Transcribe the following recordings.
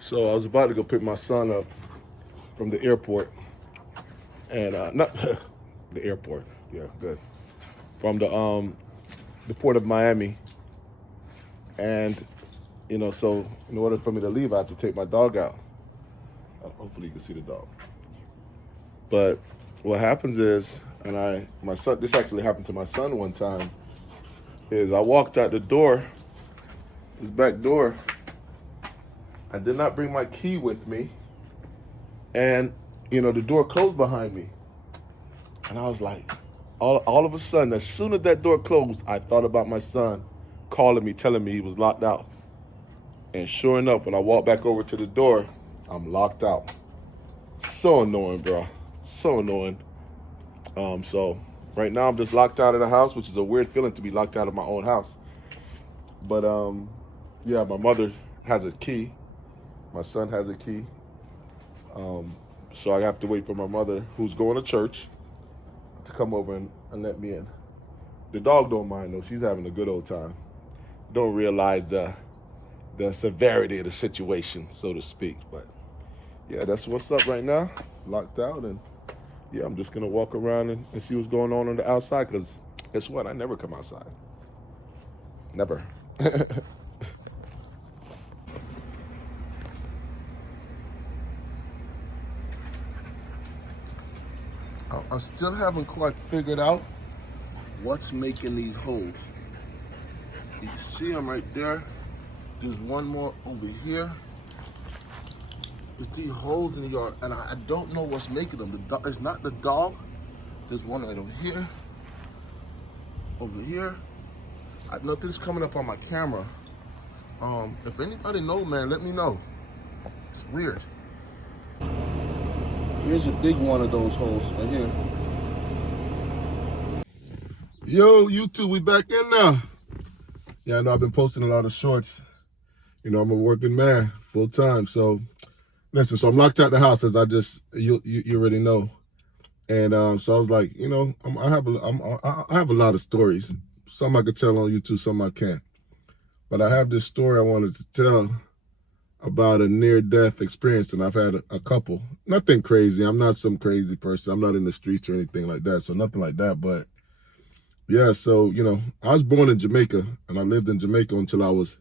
So I was about to go pick my son up from the airport, and not the airport. Yeah, good. From the port of Miami, and so in order for me to leave, I have to take my dog out. Hopefully, you can see the dog. But what happens is, my son. This actually happened to my son one time. Is I walked out the door, this back door. I did not bring my key with me, and the door closed behind me, and I was like, all of a sudden, as soon as that door closed, I thought about my son calling me, telling me he was locked out. And sure enough, when I walked back over to the door, I'm locked out. So annoying, bro. So annoying. So right now I'm just locked out of the house, which is a weird feeling to be locked out of my own house. But yeah, my mother has a key. My son has a key. So I have to wait for my mother, who's going to church, to come over and let me in. The dog don't mind though. She's having a good old time. Don't realize the severity of the situation, so to speak. But yeah, that's what's up right now. Locked out, and yeah, I'm just gonna walk around and see what's going on the outside, because guess what? I never come outside. Never. I still haven't quite figured out what's making these holes. You can see them right there. There's one more over here. It's these holes in the yard, and I don't know what's making them. It's not the dog. There's one right over here. Over here. Nothing's coming up on my camera. If anybody knows, man, let me know. It's weird. Here's a big one of those holes right here. Yo, YouTube, we back in now. Yeah, I know I've been posting a lot of shorts. I'm a working man, full time. So, listen, so I'm locked out the house, as you already know. And so I was like, I have a lot of stories. Some I could tell on YouTube, some I can't. But I have this story I wanted to tell about a near-death experience, and I've had a couple. Nothing crazy. I'm not some crazy person. I'm not in the streets or anything like that, so nothing like that. But yeah, so I was born in Jamaica, and I lived in Jamaica until I was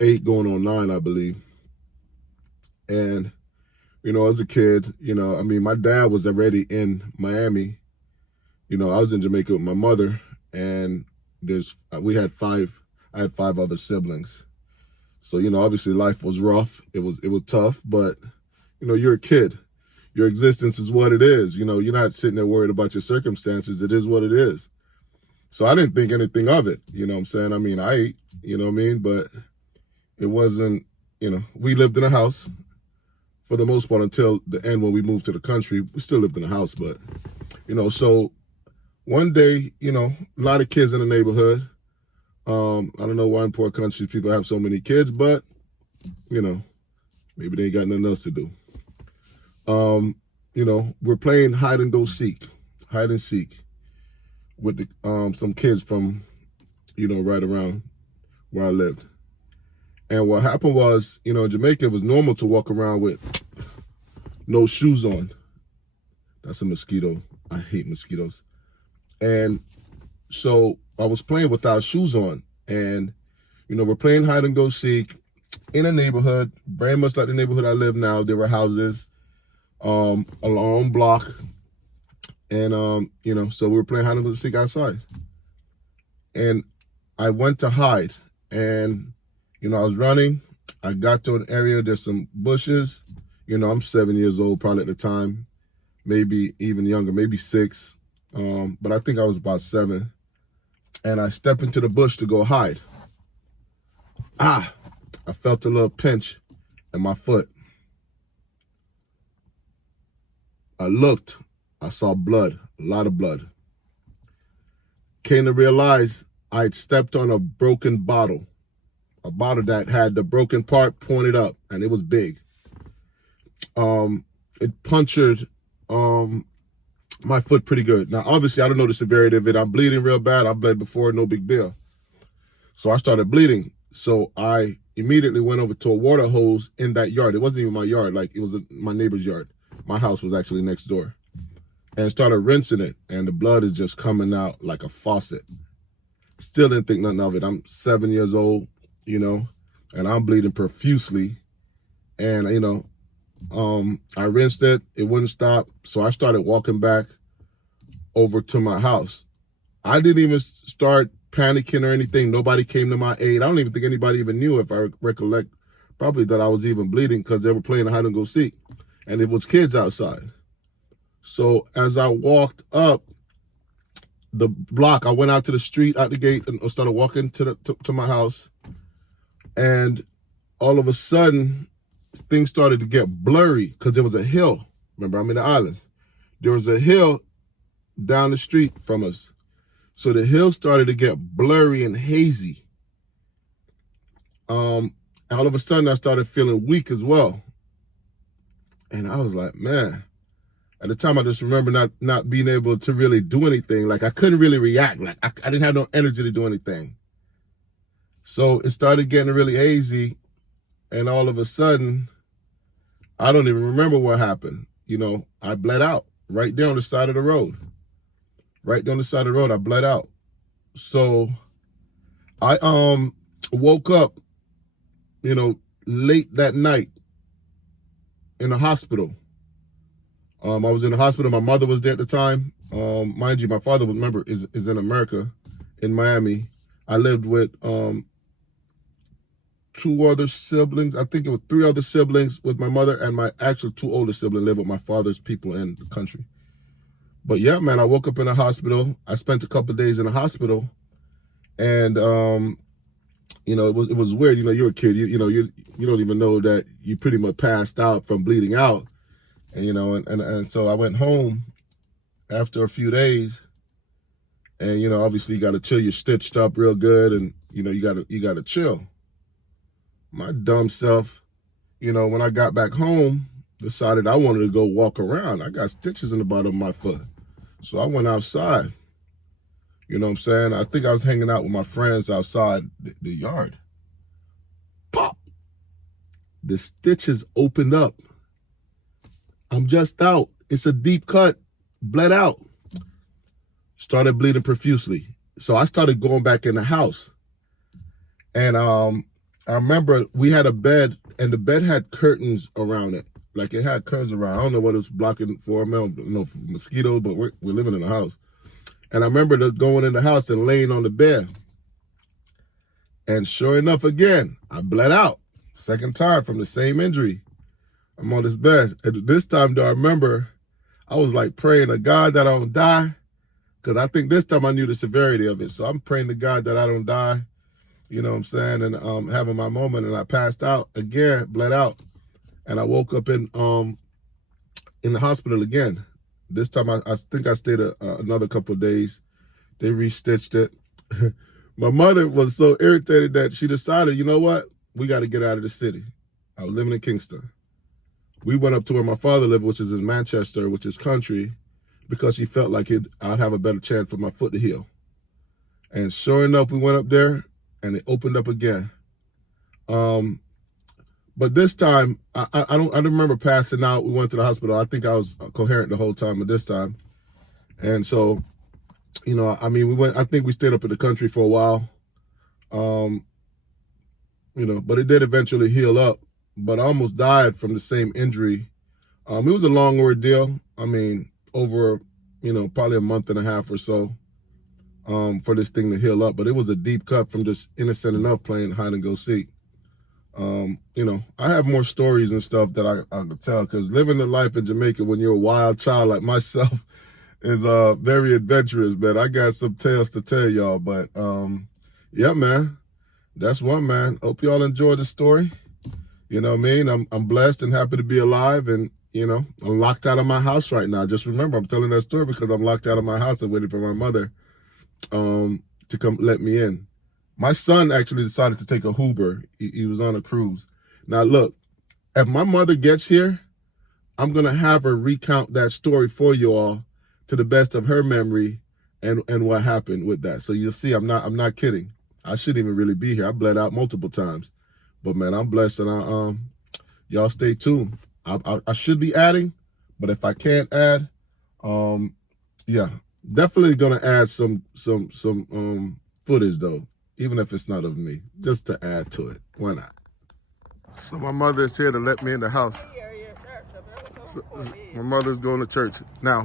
8, going on 9, I believe. And as a kid, my dad was already in Miami. I was in Jamaica with my mother, and I had 5 other siblings. So, obviously life was rough. It was tough, but, you're a kid. Your existence is what it is. You're not sitting there worried about your circumstances. It is what it is. So I didn't think anything of it. You know what I'm saying? I ate, but it wasn't, we lived in a house for the most part until the end when we moved to the country. We still lived in a house, but, so one day, a lot of kids in the neighborhood. I don't know why in poor countries people have so many kids, but, maybe they ain't got nothing else to do. We're playing hide and seek with some kids from, right around where I lived. And what happened was, in Jamaica, it was normal to walk around with no shoes on. That's a mosquito. I hate mosquitoes. And so I was playing without shoes on, and we're playing hide and go seek in a neighborhood, very much like the neighborhood I live now. There were houses along our own block, and so we were playing hide and go seek outside. And I went to hide, and I was running. I got to an area. There's some bushes. I'm 7 years old, probably at the time, maybe even younger, maybe 6. But I think I was about 7. And I stepped into the bush to go hide. I felt a little pinch in my foot. I looked. I saw blood, a lot of blood. Came to realize I had stepped on a broken bottle. A bottle that had the broken part pointed up, and it was big. It punctured my foot pretty good. Now, obviously, I don't know the severity of it. I'm bleeding real bad. I've bled before, no big deal. So I started bleeding. So I immediately went over to a water hose in that yard. It wasn't even my yard, like it was my neighbor's yard. My house was actually next door. And started rinsing it, and the blood is just coming out like a faucet. Still didn't think nothing of it. I'm 7 years old, and I'm bleeding profusely. And, I rinsed it. It wouldn't stop. So I started walking back over to my house. I didn't even start panicking or anything. Nobody came to my aid. I don't even think anybody even knew, if I recollect, probably that I was even bleeding, because they were playing hide and go seek. And it was kids outside. So as I walked up the block, I went out to the street, out the gate, and started walking to my house. And all of a sudden, things started to get blurry because there was a hill. Remember, I'm in the islands. There was a hill down the street from us. So the hill started to get blurry and hazy. All of a sudden, I started feeling weak as well. And I was like, man. At the time, I just remember not being able to really do anything. Like, I couldn't really react. Like, I didn't have no energy to do anything. So it started getting really hazy. And all of a sudden, I don't even remember what happened. I bled out right there on the side of the road. Right there on the side of the road, I bled out. So I woke up, late that night in the hospital. I was in the hospital. My mother was there at the time. Mind you, my father, remember, is in America, in Miami. I lived with 2 other siblings. I think it was 3 other siblings with my mother, and my actual 2 older siblings lived with my father's people in the country. But yeah, man, I woke up in the hospital. I spent a couple of days in the hospital, and it was weird. You're a kid. You don't even know that you pretty much passed out from bleeding out. And so I went home after a few days, and obviously you got to chill. You're stitched up real good, and you got to chill. My dumb self, when I got back home, decided I wanted to go walk around. I got stitches in the bottom of my foot, so I went outside. You know what I'm saying? I think I was hanging out with my friends outside the yard. Pop! The stitches opened up. I'm just out. It's a deep cut. Bled out. Started bleeding profusely. So I started going back in the house. And I remember we had a bed, and the bed had curtains around it. Like, it had curtains around. I don't know what it was blocking for. I don't know, for mosquitoes, but we're living in a house. And I remember going in the house and laying on the bed. And sure enough, again, I bled out. Second time from the same injury. I'm on this bed. And this time, though, I remember I was like praying to God that I don't die, because I think this time I knew the severity of it. So I'm praying to God that I don't die, you know what I'm saying, and having my moment, and I passed out again, bled out, and I woke up in the hospital again. This time I think I stayed another couple of days. They restitched it. My mother was so irritated that she decided, you know what, we got to get out of the city. I was living in Kingston. We went up to where my father lived, which is in Manchester, which is country, because she felt like I'd have a better chance for my foot to heal. And sure enough, we went up there, and it opened up again. But this time, I don't remember passing out. We went to the hospital. I think I was coherent the whole time, but this time. And so, I think we stayed up in the country for a while. But it did eventually heal up. But I almost died from the same injury. It was a long ordeal. Over, probably a month and a half or so for this thing to heal up. But it was a deep cut from just innocent enough playing hide and go seek. I have more stories and stuff that I could tell, because living the life in Jamaica when you're a wild child like myself is very adventurous, man. I got some tales to tell y'all. But yeah, man, that's one, man. Hope y'all enjoyed the story. You know what I mean? I'm blessed and happy to be alive, and I'm locked out of my house right now. Just remember, I'm telling that story because I'm locked out of my house and waiting for my mother to come let me in. My son actually decided to take a Uber. He was on a cruise. Now look, if my mother gets here, I'm gonna have her recount that story for you all to the best of her memory and what happened with that. So you'll see, I'm not kidding. I shouldn't even really be here. I bled out multiple times. But man, I'm blessed, and y'all stay tuned. I should be adding, but if I can't add, yeah, definitely gonna add some footage though, even if it's not of me, just to add to it. Why not? So my mother is here to let me in the house. My mother's going to church. Now,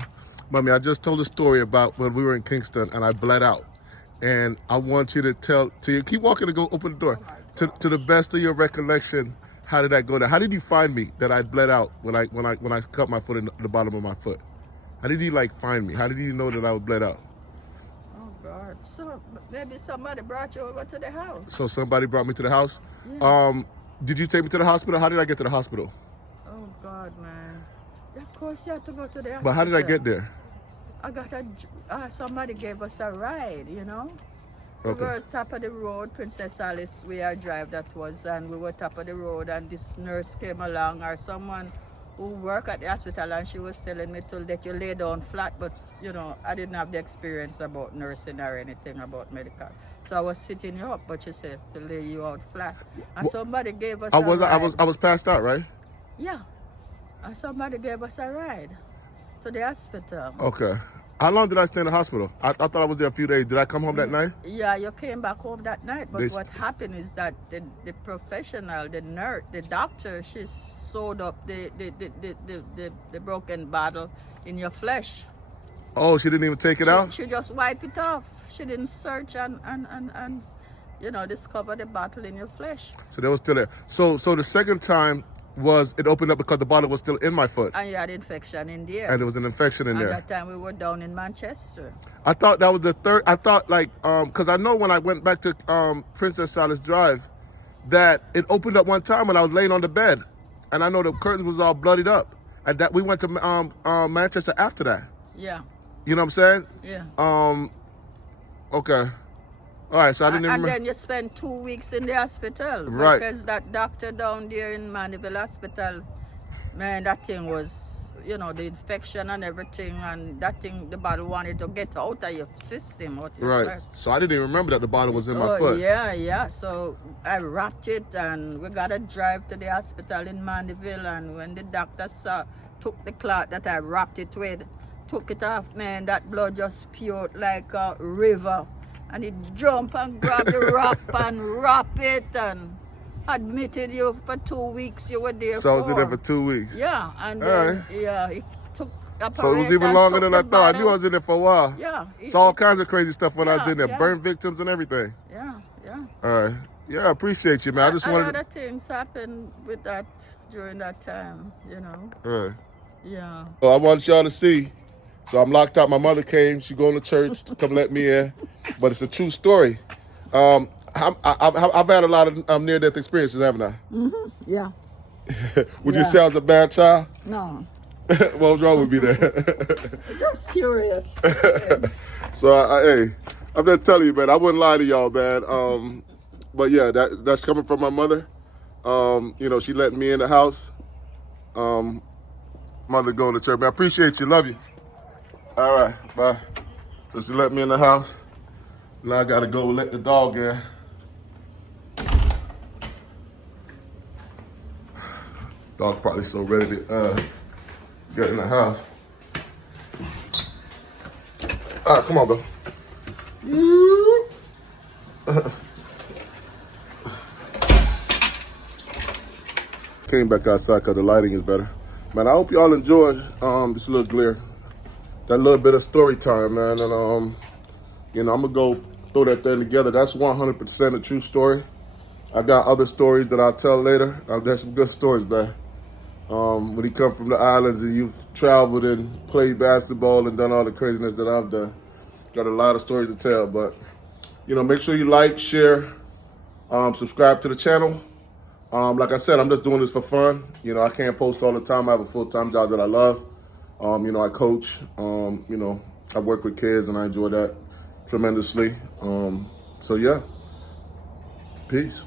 Mommy, I just told a story about when we were in Kingston and I bled out. And I want you to keep walking and go open the door. To the best of your recollection, how did that go down? How did you find me that I bled out when I cut my foot in the bottom of my foot? How did you find me? How did you know that I was bled out? Oh God. So maybe somebody brought you over to the house. So somebody brought me to the house? Yeah. Did you take me to the hospital? How did I get to the hospital? Oh God, man. Of course you had to go to the hospital. But how did I get there? I got somebody gave us a ride, you know. We Okay. were top of the road, Princess Alice, where I drive that was, and we were top of the road, and this nurse came along, or someone who worked at the hospital, and she was telling me to let you lay down flat, but you know, I didn't have the experience about nursing or anything about medical. So I was sitting you up, but she said to lay you out flat. And somebody gave us a ride. I was passed out, right? Yeah. And somebody gave us a ride to the hospital. Okay. How long did I stay in the hospital? I thought I was there a few days. Did I come home that night? Yeah, you came back home that night. But what happened is that the professional, the nurse, the doctor, she sewed up the broken bottle in your flesh. Oh, she didn't even take it out? She just wiped it off. She didn't search and you know, discover the bottle in your flesh. So they was still there. So the second time it opened up because the bottle was still in my foot. And you had infection in there. And there was an infection in there. At that time we were down in Manchester. I thought that was the third. I thought because I know when I went back to Princess Alice Drive, that it opened up one time when I was laying on the bed, and I know the curtains was all bloodied up, and that we went to Manchester after that. Yeah. You know what I'm saying? Yeah. Okay. All right, so I didn't even remember. And then you spent 2 weeks in the hospital. Right. Because that doctor down there in Mandeville Hospital, man, that thing was, you know, the infection and everything, and that thing, the bottle wanted to get out of your system. Right. So I didn't even remember that the bottle was in my foot. Yeah. So I wrapped it, and we got to drive to the hospital in Mandeville, and when the doctor took the clot that I wrapped it with, took it off, man, that blood just spewed like a river. And he jumped and grabbed the wrap and wrap it and admitted you for 2 weeks. You were there So I was in there for 2 weeks. Yeah, and then, yeah, he took a So it was even longer than I thought. I knew I was in there for a while. Yeah. Saw all kinds of crazy stuff when I was in there. Burn victims and everything. Yeah. All right. Yeah, I appreciate you, man. I just wanted. Other things happened with that during that time, you know. All right. Yeah. Well, I want y'all to see. So I'm locked out. My mother came. She going to church to come let me in. But it's a true story. I've had a lot of near-death experiences, haven't I? Mm-hmm. Yeah. Would you say I was a bad child? No. What was wrong with me there? Just curious. So, hey, I'm just telling you, man, I wouldn't lie to y'all, man. But yeah, that's coming from my mother. You know, she let me in the house. Mother going to church, man. I appreciate you. Love you. All right, bye. So she let me in the house. Now I gotta go let the dog in. Dog probably so ready to get in the house. All right, come on, bro. Came back outside because the lighting is better. Man, I hope y'all enjoyed this little glare. That little bit of story time, man. And, you know, I'm going to go throw that thing together. That's 100% a true story. I got other stories that I'll tell later. There's some good stories, man. When you come from the islands and you've traveled and played basketball and done all the craziness that I've done, got a lot of stories to tell. But, you know, make sure you like, share, subscribe to the channel. Like I said, I'm just doing this for fun. You know, I can't post all the time. I have a full-time job that I love. You know, I coach. You know, I work with kids and I enjoy that tremendously. So yeah, peace.